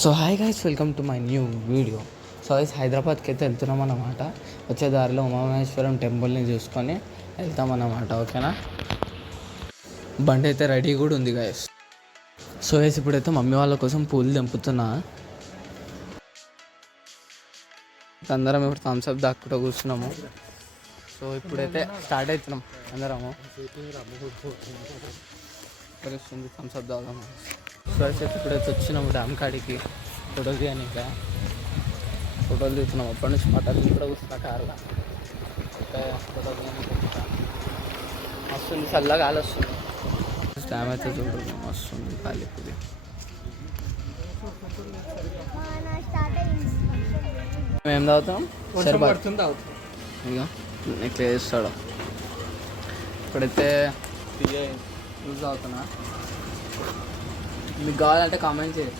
So hi guys, welcome to my new video. So guys, హైదరాబాద్కి అయితే వెళ్తున్నాం అన్నమాట. వచ్చే దారిలో ఉమామహేశ్వరం టెంపుల్ని చూసుకొని వెళ్తామన్నమాట. ఓకేనా, బండి అయితే రెడీ కూడా ఉంది గైస్. సో గైస్, ఇప్పుడైతే మమ్మీ వాళ్ళ కోసం పూలు తెంపుతున్నా. అందరం ఇప్పుడు థమ్స్అప్ దాక్కుంటూ కూర్చున్నాము. సో ఇప్పుడైతే స్టార్ట్ అవుతున్నాం అందరము. తెలుస్తుంది థమ్స్అప్ దాదాము. సో అయితే ఇప్పుడైతే వచ్చినాము డ్యామ్ కాడికి ఫోటోలు తీయడానికి. ఫోటోలు తీస్తున్నాం. అప్పటి నుంచి పట్టాలు కూడా కూర్చున్నా కార్లో. ఓకే, ఫోటోలు తీయడానికి వస్తుంది, చల్లగా గాలి వస్తుంది. డ్యామ్ అయితే చూడుతున్నాం, వస్తుంది గాలి. ఇప్పుడు మేము ఏం తాగుతాం? సరిపడుతుంది తాగుతాం. ఇక నెక్స్ట్ వేస్తాడు. ఇప్పుడైతే యూజ్ అవుతున్నా. మీకు కావాలంటే కామెంట్ చేయి,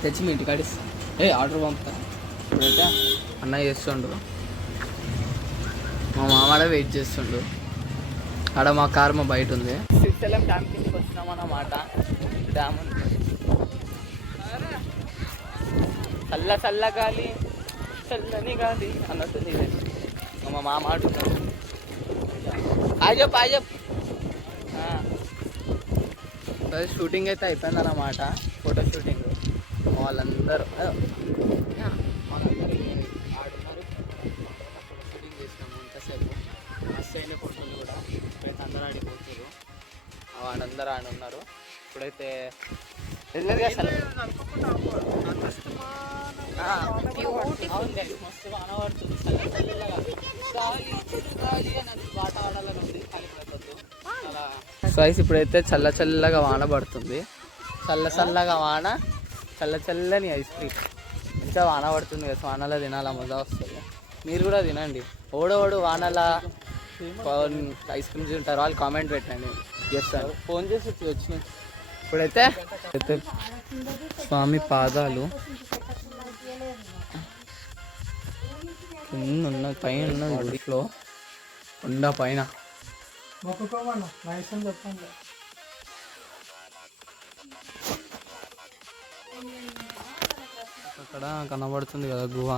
తెచ్చి మీ ఇంటికాడ ఇస్తాను. ఆర్డర్ పంపుతా. ఇప్పుడైతే అన్న చేస్తుండు, మా మామాడ వెయిట్ చేస్తుండు. ఆడ మా కార్ మా బయట ఉంది. శ్రీశైలం డ్యామ్ కిందకి వచ్చినాం అన్నమాట. డ్యామ్ చల్ల చల్ల గాలి, చల్లని గాలి అన్నట్టుంది. మా మామ ఆడుతున్నాడు. ఆజప్ ఆజప్. షూటింగ్ అయితే అయిపోయింది అన్నమాట. Photo shooting. వాళ్ళందరూ షూటింగ్ చేసినాము ఇంతసేపు. మస్తు అయిన ఫోటోలు కూడా. ఇప్పుడైతే అందరూ ఆడిపోతారు. వాళ్ళందరూ ఆడ ఉన్నారు. ఇప్పుడైతే మస్తు వాన పడుతుంది. వాట ఆడాలని ఉంది. స్వైస్ ఇప్పుడైతే చల్ల చల్లగా వాన పడుతుంది. చల్లగా వాన, చల్లని ఐస్ క్రీమ్. ఇంకా వాన పడుతుంది కదా, వానలో తినాలా మజా వస్తుంది. మీరు కూడా తినండి. ఓడోడు వానలా ఐస్ క్రీమ్ తింటారు వాళ్ళు కామెంట్ పెట్టండి. చేస్తారు, ఫోన్ చేసి వచ్చినాయి. ఇప్పుడైతే స్వామి పాదాలు ఉన్న పైన ఉన్న గుడిలో కొండ పైన అక్కడ కనబడుతుంది కదా గుహ.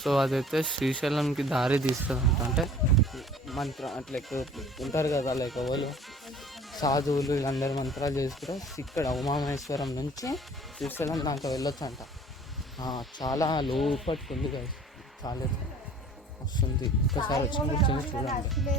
సో అదైతే శ్రీశైలంకి దారి తీస్తుంది అంటే మంత్రం అట్లా ఉంటారు కదా, లైక్ వాళ్ళు సాధువులు వీళ్ళందరూ మంత్రాలు చేసుకుంటే ఇక్కడ ఉమామహేశ్వరం నుంచి శ్రీశైలం దాకా వెళ్ళొచ్చు అంట. చాలా లోపలికి ఉంది కదా, చాలా వస్తుంది. ఒక్కసారి వచ్చి కూర్చొని చూడండి.